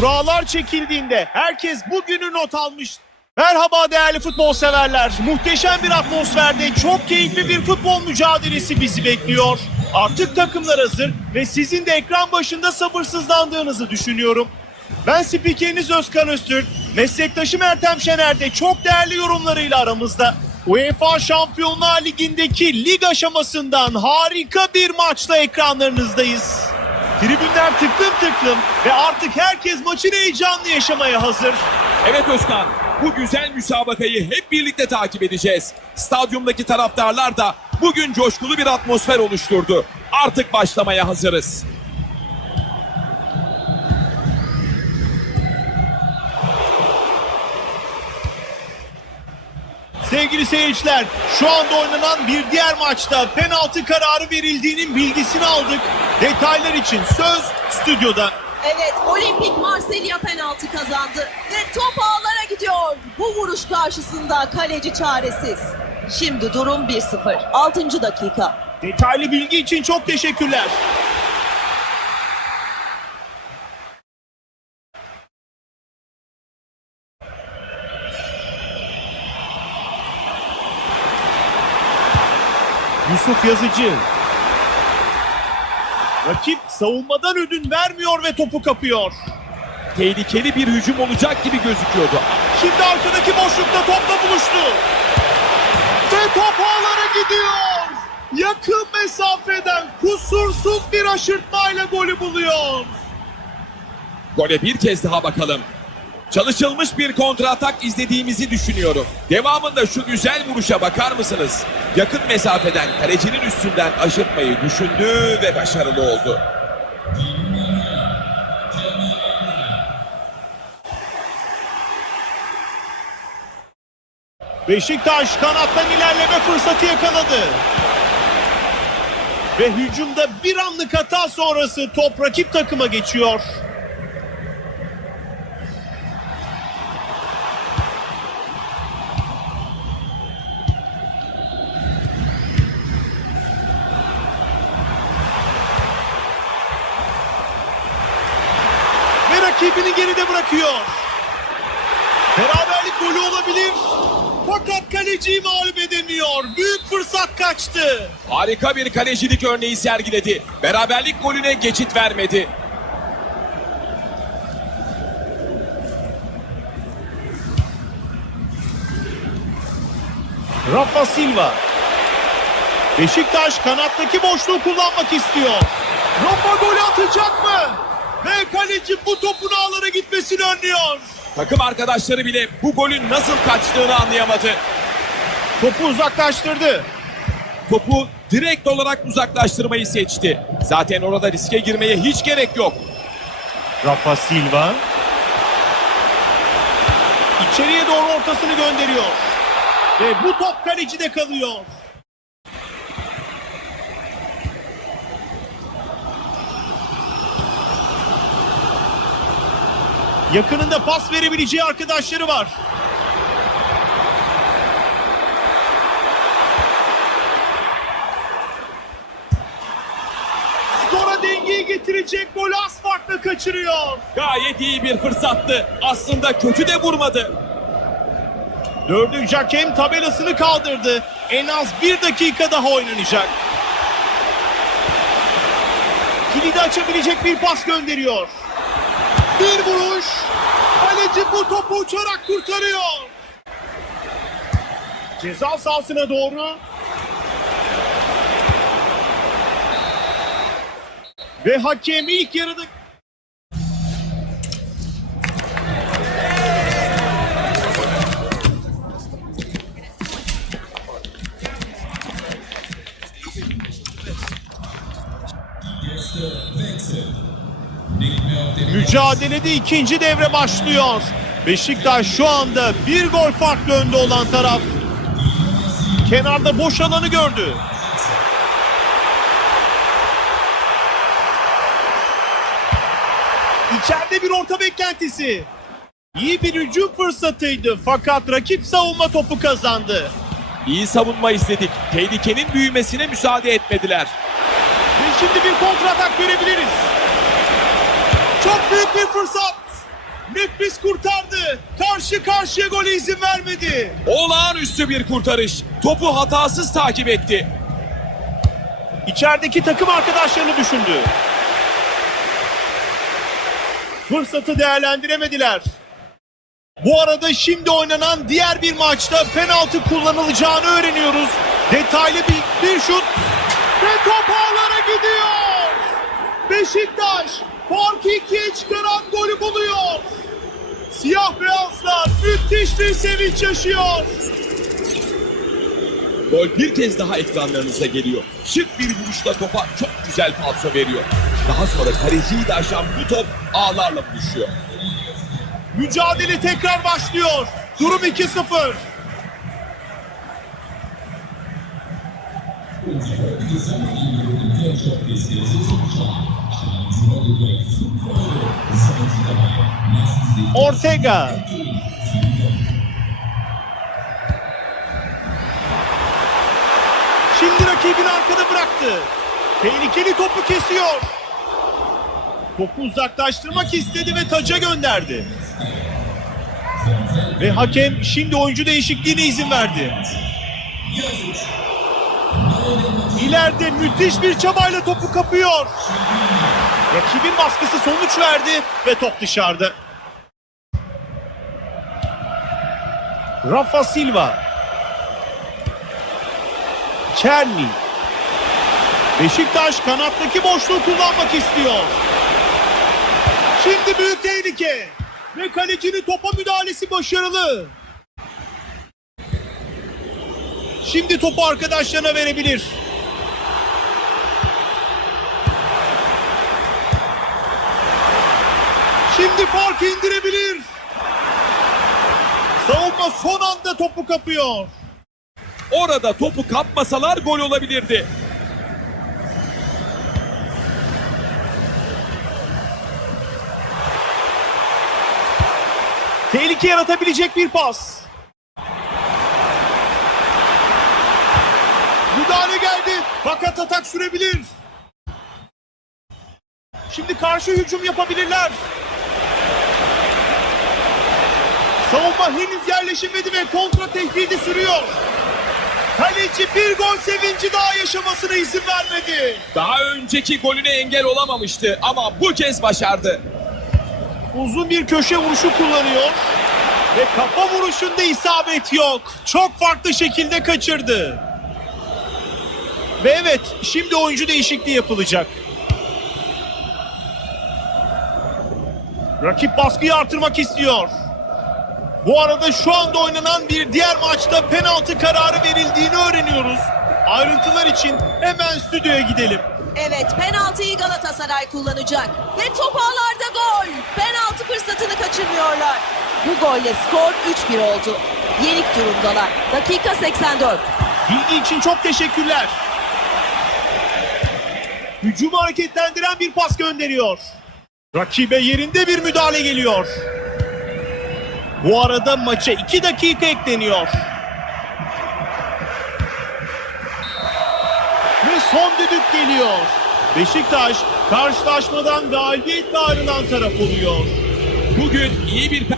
Kurallar çekildiğinde herkes bugünü not almış. Merhaba değerli futbol severler. Muhteşem bir atmosferde çok keyifli bir futbol mücadelesi bizi bekliyor. Artık takımlar hazır ve sizin de ekran başında sabırsızlandığınızı düşünüyorum. Ben spikeriniz Özkan Öztürk, meslektaşım Ertem Şener de çok değerli yorumlarıyla aramızda. UEFA Şampiyonlar Ligi'ndeki lig aşamasından harika bir maçla ekranlarınızdayız. Tribünler tıklım tıklım ve artık herkes maçın heyecanını yaşamaya hazır. Evet Özkan, bu güzel müsabakayı hep birlikte takip edeceğiz. Stadyumdaki taraftarlar da bugün coşkulu bir atmosfer oluşturdu. Artık başlamaya hazırız. Sevgili seyirciler, şu anda oynanan bir diğer maçta penaltı kararı verildiğinin bilgisini aldık. Detaylar için söz stüdyoda. Evet, Olimpik Marsilya penaltı kazandı ve top ağlara gidiyor. Bu vuruş karşısında kaleci çaresiz. Şimdi durum 1-0. 6. dakika. Detaylı bilgi için çok teşekkürler. Yusuf Yazıcı. Rakip savunmadan ödün vermiyor ve topu kapıyor. Tehlikeli bir hücum olacak gibi gözüküyordu. Şimdi arkadaki boşlukta topla buluştu. Ve top ağlara gidiyor. Yakın mesafeden kusursuz bir aşırtmayla golü buluyor. Gole bir kez daha bakalım. Çalışılmış bir kontratak izlediğimizi düşünüyorum. Devamında şu güzel vuruşa bakar mısınız? Yakın mesafeden kalecinin üstünden aşırtmayı düşündü ve başarılı oldu. Beşiktaş kanattan ilerleme fırsatı yakaladı. Ve hücumda bir anlık hata sonrası top rakip takıma geçiyor. Rakibini geride bırakıyor. Beraberlik golü olabilir. Fakat kaleciyi mağlup edemiyor. Büyük fırsat kaçtı. Harika bir kalecilik örneği sergiledi. Beraberlik golüne geçit vermedi. Rafa Silva. Beşiktaş kanattaki boşluğu kullanmak istiyor. Rafa golü atacak mı? Kaleci bu topun ağlara gitmesini önlüyor. Takım arkadaşları bile bu golün nasıl kaçtığını anlayamadı. Topu uzaklaştırdı. Topu direkt olarak uzaklaştırmayı seçti. Zaten orada riske girmeye hiç gerek yok. Rafa Silva. İçeriye doğru ortasını gönderiyor. Ve bu top kalecide kalıyor. Yakınında pas verebileceği arkadaşları var. Skora dengeyi getirecek golü az farkla kaçırıyor. Gayet iyi bir fırsattı. Aslında kötü de vurmadı. Dördüncü hakem tabelasını kaldırdı. En az bir dakika daha oynanacak. Kilidi açabilecek bir pas gönderiyor. Bir vuruş. Kaleci bu topu uçarak kurtarıyor. Ceza sahasına doğru. Ve hakem ilk yarıda Mücadelede ikinci devre başlıyor. Beşiktaş şu anda bir gol farklı önde olan taraf. Kenarda boş alanı gördü. İçeride bir orta beklentisi. İyi bir hücum fırsatıydı fakat rakip savunma topu kazandı. İyi savunma izledik. Tehlikenin büyümesine müsaade etmediler. Ve şimdi bir kontratak görebiliriz. Bir fırsat. nefis kurtardı. Karşı karşıya gole izin vermedi. Olağanüstü bir kurtarış. Topu hatasız takip etti. İçerideki takım arkadaşlarını düşündü. Fırsatı değerlendiremediler. Bu arada şimdi oynanan diğer bir maçta penaltı kullanılacağını öğreniyoruz. Detaylı bir, bir şut ve top ağlara gidiyor. Beşiktaş farkı ikiye çıkaran golü buluyor. Siyah beyazlar müthiş bir sevinç yaşıyor. Gol bir kez daha ekranlarınıza geliyor. Şık bir vuruşla topa çok güzel falso veriyor. Daha sonra kaleciyi de aşan bu top ağlarla buluşuyor. Mücadele tekrar başlıyor. Durum 2-0. Ortega. Şimdi rakibini arkada bıraktı. Tehlikeli topu kesiyor. Topu uzaklaştırmak istedi ve taca gönderdi. Ve hakem şimdi oyuncu değişikliğine izin verdi. İleride müthiş bir çabayla topu kapıyor. Rakibin baskısı sonuç verdi ve top dışarıda. Rafa Silva. Çerni. Beşiktaş kanattaki boşluğu kullanmak istiyor. Şimdi büyük tehlike. Ve kalecinin topa müdahalesi başarılı. Şimdi topu arkadaşlarına verebilir. Şimdi farkı indirebilir. Savunma son anda topu kapıyor. Orada topu kapmasalar gol olabilirdi. Tehlike yaratabilecek bir pas. Müdahale geldi fakat atak sürebilir. Şimdi karşı hücum yapabilirler. Savunma henüz yerleşemedi ve kontra tehdidi sürüyor. Kaleci bir gol sevinci daha yaşamasına izin vermedi. Daha önceki golüne engel olamamıştı ama bu kez başardı. Uzun bir köşe vuruşu kullanıyor. Ve kafa vuruşunda isabet yok. Çok farklı şekilde kaçırdı. Ve evet şimdi oyuncu değişikliği yapılacak. Rakip baskıyı artırmak istiyor. Bu arada şu anda oynanan bir diğer maçta penaltı kararı verildiğini öğreniyoruz. Ayrıntılar için hemen stüdyoya gidelim. Evet penaltıyı Galatasaray kullanacak. Ve top ağlarda gol. Penaltı fırsatını kaçırmıyorlar. Bu golle skor 3-1 oldu. Yenik durumdalar. Dakika 84. Bilgi için çok teşekkürler. Hücumu hareketlendiren bir pas gönderiyor. Rakibe yerinde bir müdahale geliyor. Bu arada maça 2 dakika ekleniyor. Ve son düdük geliyor. Beşiktaş karşılaşmadan galibiyetle ayrılan taraf oluyor. Bugün iyi bir